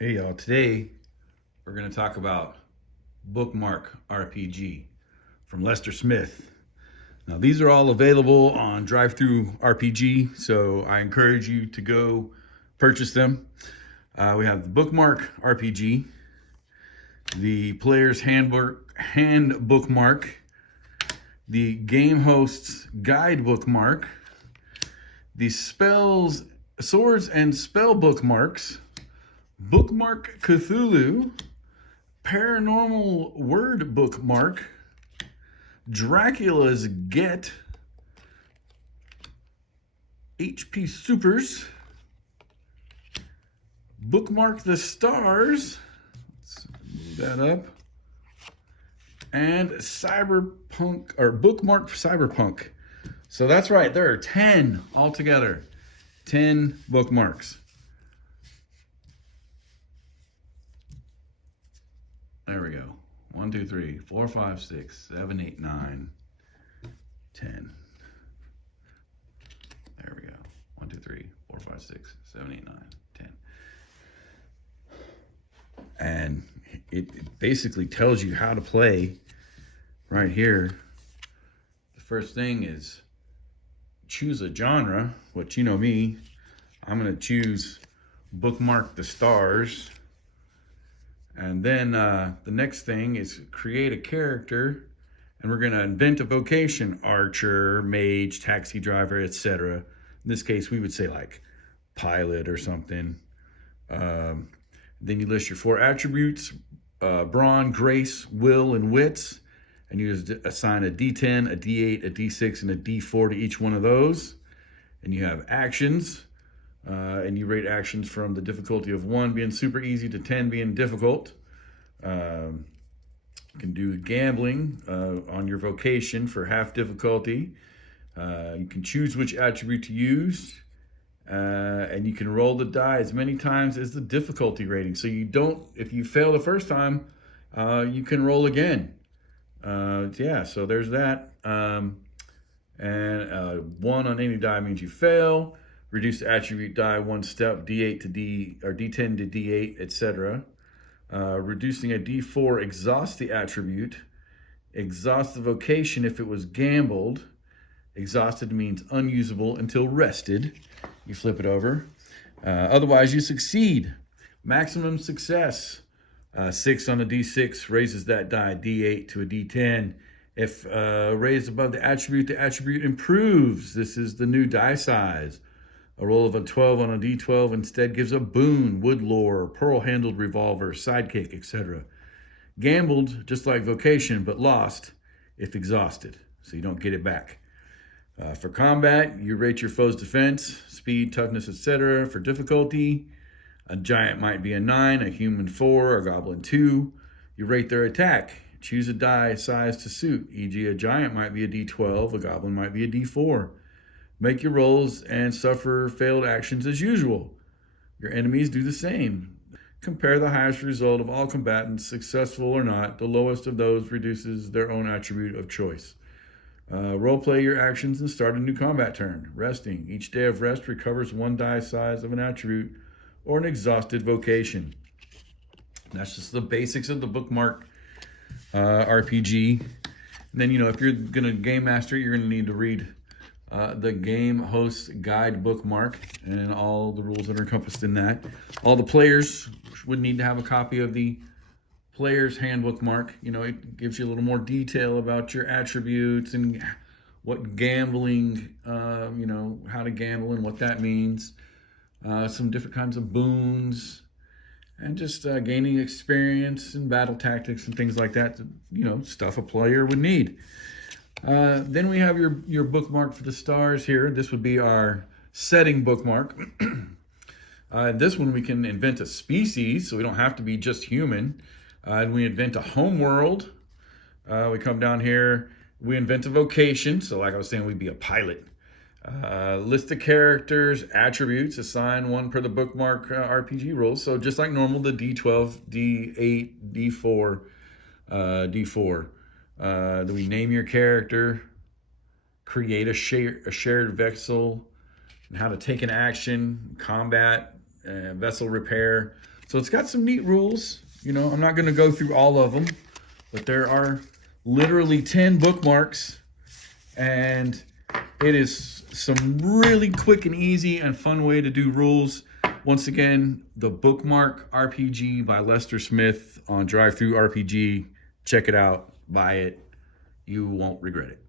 Hey y'all, today we're going to talk about Bookmark RPG from Lester Smith. Now these are all available on Drive-Thru RPG, so I encourage you to go purchase them. We have the Bookmark RPG, the Player's Hand Bookmark, the Game Host's Guide Bookmark, the Swords and Spell Bookmarks, Bookmark Cthulhu, Paranormal Word Bookmark, Dracula's Get, HP Supers, Bookmark the Stars, let's move that up, and Cyberpunk, or Bookmark Cyberpunk. So that's right, there are 10 altogether, 10 bookmarks. There we go. 1, 2, 3, 4, 5, 6, 7, 8, 9, 10. There we go. 1, 2, 3, 4, 5, 6, 7, 8, 9, 10. And it basically tells you how to play right here. The first thing is choose a genre, which you know me. I'm going to choose Bookmark the Stars. And then the next thing is create a character, and we're going to invent a vocation: archer, mage, taxi driver, etc. In this case, we would say like pilot or something. Then you list your 4 attributes: brawn, grace, will, and wits. And you just assign a D10, a D8, a D6, and a D4 to each one of those. And you have actions. And you rate actions from the difficulty of 1 being super easy to 10 being difficult. You can do gambling on your vocation for half difficulty. You can choose which attribute to use, and you can roll the die as many times as the difficulty rating. So you don't, if you fail the first time, you can roll again. Yeah, so there's that. And 1 on any die means you fail. Reduce the attribute die 1 step, D8 to D, or D10 to D8, etc. Reducing a D4 exhausts the attribute. Exhaust the vocation if it was gambled. Exhausted means unusable until rested. You flip it over. Otherwise, you succeed. Maximum success. 6 on a D6 raises that die D8 to a D10. If raised above the attribute improves. This is the new die size. A roll of a 12 on a D12 instead gives a boon: wood lore, pearl-handled revolver, sidekick, etc. Gambled, just like vocation, but lost if exhausted, so you don't get it back. For combat, you rate your foe's defense, speed, toughness, etc. For difficulty, a giant might be a 9, a human 4, a goblin 2. You rate their attack. Choose a die size to suit, e.g. a giant might be a D12, a goblin might be a D4. Make your rolls and suffer failed actions as usual. Your enemies do the same. Compare the highest result of all combatants, successful or not. The lowest of those reduces their own attribute of choice. Roleplay your actions and start a new combat turn. Resting. Each day of rest recovers 1 die size of an attribute or an exhausted vocation. That's just the basics of the Bookmark RPG. And then, if you're going to game master, you're going to need to read the Game Host's Guide Bookmark and all the rules that are encompassed in that. All the players would need to have a copy of the Player's Hand Bookmark. It gives you a little more detail about your attributes and what gambling, how to gamble and what that means. Some different kinds of boons, and just gaining experience and battle tactics and things like that. Stuff a player would need. Then we have your bookmark for the stars here. This would be our setting bookmark. This one we can invent a species, so we don't have to be just human. And we invent a home world. We come down here, we invent a vocation. So like I was saying, we'd be a pilot. List the characters, attributes, assign 1 per the Bookmark RPG rules. So just like normal, the D12, D8, D4, D4. Then we name your character, create a shared vessel, and how to take an action, combat, vessel repair. So it's got some neat rules. You know, I'm not going to go through all of them, but there are literally 10 bookmarks, and it is some really quick and easy and fun way to do rules. Once again, the Bookmark RPG by Lester Smith on Drive-Thru RPG. Check it out. Buy it. You won't regret it.